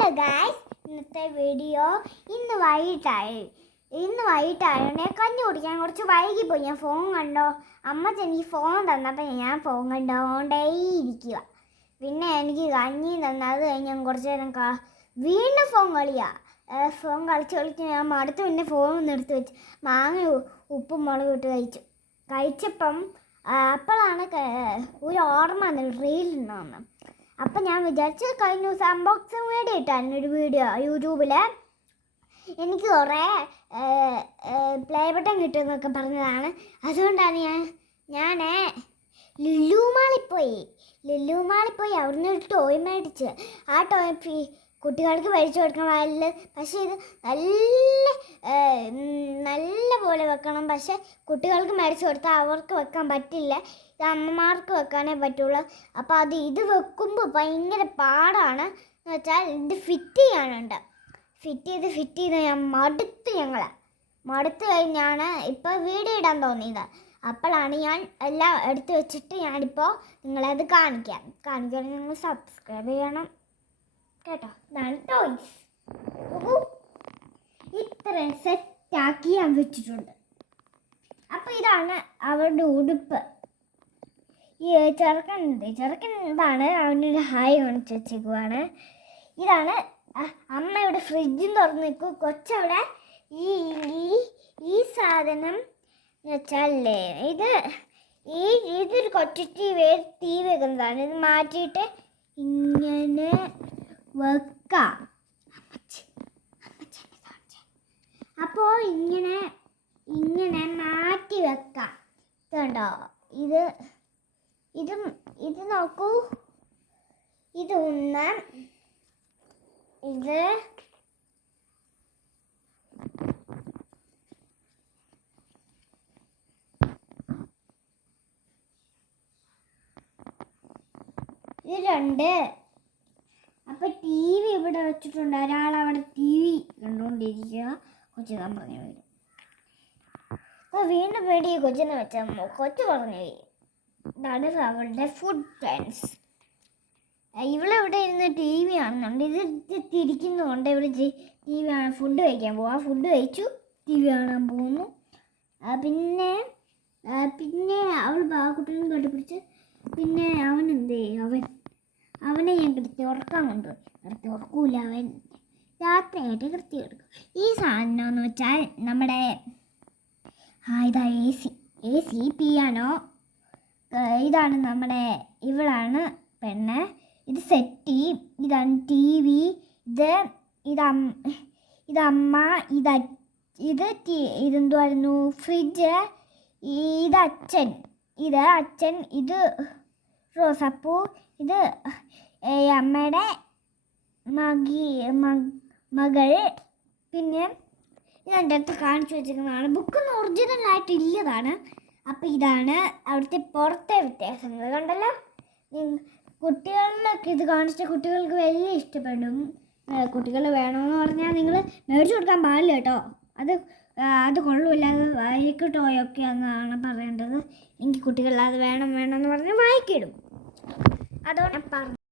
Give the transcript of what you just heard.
Hello guys, ഇന്നത്തെ video ഇന്ന് വൈകിട്ടായോണ്ടേ കഞ്ഞി കുടിക്കാൻ കുറച്ച് വൈകിപ്പോയി. ഞാൻ ഫോൺ കണ്ടോ, അമ്മ എനിക്ക് ഫോൺ തന്നപ്പോൾ ഞാൻ ഫോൺ കണ്ടോണ്ടേ ഇരിക്കുക. പിന്നെ എനിക്ക് കഞ്ഞി തന്നത് കഴിഞ്ഞ് ഞാൻ കുറച്ച് നേരം വീണ്ടും ഫോൺ കളിച്ച് ഞാൻ മടുത്ത് പിന്നെ ഫോൺ എടുത്ത് വെച്ച് മാങ്ങ ഉപ്പും മുളകും ഇട്ട് കഴിച്ചപ്പം അപ്പോഴാണ് ഒരു ഓർമ്മ വന്നത് റീലുണ്ടാവുന്നത്. അപ്പം ഞാൻ വിചാരിച്ച് കഴിഞ്ഞ ദിവസം അൺബോക്സിങ് വീഡിയോ ഇട്ടായിരുന്നു, ഒരു വീഡിയോ യൂട്യൂബിൽ. എനിക്ക് കുറേ പ്ലേ ബട്ടൺ കിട്ടുമെന്നൊക്കെ പറഞ്ഞതാണ്. അതുകൊണ്ടാണ് ഞാൻ ലുലു മാളിൽ പോയി അവിടുന്ന് ഒരു ടോയ് മേടിച്ച് ആ ടോയ് കുട്ടികൾക്ക് മേടിച്ച് കൊടുക്കണം. പക്ഷേ ഇത് നല്ല പോലെ വെക്കണം. പക്ഷേ കുട്ടികൾക്ക് മേടിച്ച് കൊടുത്താൽ അവർക്ക് വെക്കാൻ പറ്റില്ല, ഇത് അമ്മമാർക്ക് വെക്കാനേ പറ്റുള്ളൂ. അപ്പോൾ ഇത് വെക്കുമ്പോൾ ഭയങ്കര പാടാണ്. എന്ന് വെച്ചാൽ ഇത് ഫിറ്റ് ചെയ്യാനുണ്ട്. ഫിറ്റ് ചെയ്ത് ഞാൻ മടുത്ത് കഴിഞ്ഞാണ് ഇപ്പോൾ വീഡിയോ ഇടാൻ തോന്നിയത്. അപ്പോഴാണ് ഞാൻ എല്ലാം എടുത്ത് വെച്ചിട്ട് ഞാനിപ്പോൾ നിങ്ങളത് കാണിക്കാം. നിങ്ങൾ സബ്സ്ക്രൈബ് ചെയ്യണം കേട്ടോ. ഇതാണ് ടോയ്സ്. ഇത്ര സെറ്റാക്കി ഞാൻ വെച്ചിട്ടുണ്ട്. അപ്പോൾ ഇതാണ് അവരുടെ ഉടുപ്പ്. ഈ ചെറുക്കൻ ഇതാണ് അവനൊരു ഹായ് കാണിച്ച് വെച്ചേക്കുവാണ്. ഇതാണ് അമ്മയുടെ ഫ്രിഡ്ജും തുറന്ന് നിൽക്കും. കൊച്ചവിടെ ഈ സാധനം എന്ന് വെച്ചാലേ ഇതൊരു കൊച്ചു തീ വെക്കുന്നതാണ്. ഇത് മാറ്റിയിട്ട് ഇങ്ങനെ വെക്കാം. അപ്പോൾ ഇങ്ങനെ മാറ്റി വെക്കാം. ഇതുണ്ടോ, ഇത് നോക്കൂ. ഇത് രണ്ട്. അപ്പോൾ ടി വി ഇവിടെ വെച്ചിട്ടുണ്ട്. ഒരാളവിടെ ടി വി കണ്ടുകൊണ്ടിരിക്കുക. കൊച്ചിനാൻ പറഞ്ഞു വരും. അപ്പോൾ വീണ്ടും പേടി കൊച്ചിനെ വെച്ചമ്മോ. കൊച്ചു പറഞ്ഞു ഇതാണ് അവളുടെ ഫുഡ് ഫ്രണ്ട്സ്. ഇവളിവിടെ ഇരുന്ന് ടി വി കാണുന്നുണ്ട്. ഇത് തിരിക്കുന്നുണ്ട്. ഇവിടെ ടി വി കാണാൻ ഫുഡ് കഴിക്കാൻ പോകും. ആ ഫുഡ് കഴിച്ചു ടി വി കാണാൻ പോകുന്നു. പിന്നെ അവൾ കുട്ടീനെ കണ്ടുപിടിച്ച് പിന്നെ അവനെ ഞാൻ കിടത്തി ഉറക്കാൻ കൊണ്ടുപോയി. ഉറക്കൂല, അവൻ രാത്രിയായിട്ട് കിടത്തി കിടക്കും. ഈ സാധനം എന്ന് വെച്ചാൽ നമ്മുടെ ഇതാ എ സി പിയാനോ. ഇതാണ് നമ്മുടെ ഇവളാണ് പെണ്ണ്. ഇത് സെറ്റി, ഇതാണ് ടി വി, ഇതമ്മ, ഇതെന്തുമായിരുന്നു ഫ്രിഡ്ജ്, അച്ഛൻ, ഇത് റോസാപ്പൂ, ഇത് അമ്മയുടെ മകൾ. പിന്നെ ഇതെൻ്റെ അടുത്ത് കാണിച്ചു വെച്ചിരിക്കുന്നതാണ്. ബുക്കൊന്നും ഒറിജിനലായിട്ട് ഇല്ലതാണ്. അപ്പോൾ ഇതാണ് അവിടുത്തെ പുറത്തെ വ്യത്യാസങ്ങൾ. കണ്ടല്ലോ, കുട്ടികളിലൊക്കെ ഇത് കാണിച്ച കുട്ടികൾക്ക് വലിയ ഇഷ്ടപ്പെടും. കുട്ടികൾ വേണമെന്ന് പറഞ്ഞാൽ നിങ്ങൾ മേടിച്ചു കൊടുക്കാൻ പാടില്ല കേട്ടോ. അത് കൊള്ളില്ല, അത് വായിക്കിട്ടോയൊക്കെ എന്നാണ് പറയേണ്ടത്. എനിക്ക് കുട്ടികൾ അത് വേണമെന്ന് പറഞ്ഞ് വായിക്കിടും. അതുകൊണ്ട് പറഞ്ഞു.